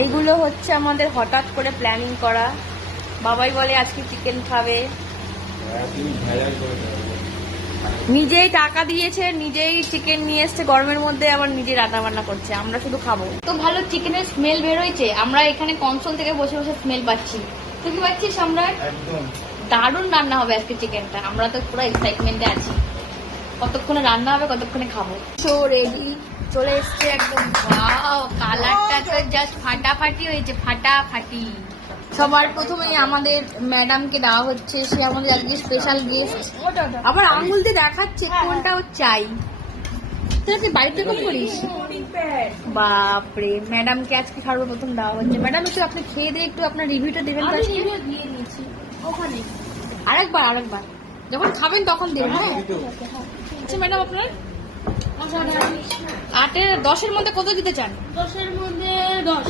এইগুলো হচ্ছে আমাদের হঠাৎ করে প্ল্যানিং করা। বাবাই বলে আজকে চিকেন খাবে, নিজেই টাকা দিয়েছে, নিজেই চিকেন নিয়ে এসছে গরমের মধ্যে, আবার নিজেই রান্না বান্না করছে, আমরা শুধু খাবো। তো ভালো চিকেনের স্মেল বের হয়েছে, আমরা এখানে কনসোল থেকে বসে বসে স্মেল পাচ্ছি। তুই কি পাচ্ছিস? আমরা দারুণ রান্না হবে আজকে চিকেনটা, আমরা তো পুরো এক্সাইটমেন্টে আছি। কতক্ষণে রান্না হবে, কতক্ষণে খাবো। সো রেডি, চলে এসছে একদম। ওয়াও, কালারটা তো জাস্ট ফাটাফাটি হয়েছে, ফাটাফাটি। সবার প্রথমেই আমাদের ম্যাডামকে দেওয়া হচ্ছে, সে আমাদের আজকে স্পেশাল গেস্ট। আবার আঙুল দিয়ে দেখাচ্ছে কোনটা ও চাই। তুই বাড়িতে কম করিস? বাপরে, ম্যাডামকে আজকে সর্বপ্রথম দেওয়া হচ্ছে। ম্যাডাম একটু আপনি খেয়ে দিয়ে একটু আপনার রিভিউটা দেবেন। ওখানে আরেকবার যখন খাবেন তখন দেবেন। হ্যাঁ আচ্ছা ম্যাডাম, আপনার 8-এর 10-এর মধ্যে কত দিতে চান? 10-এর মধ্যে 10।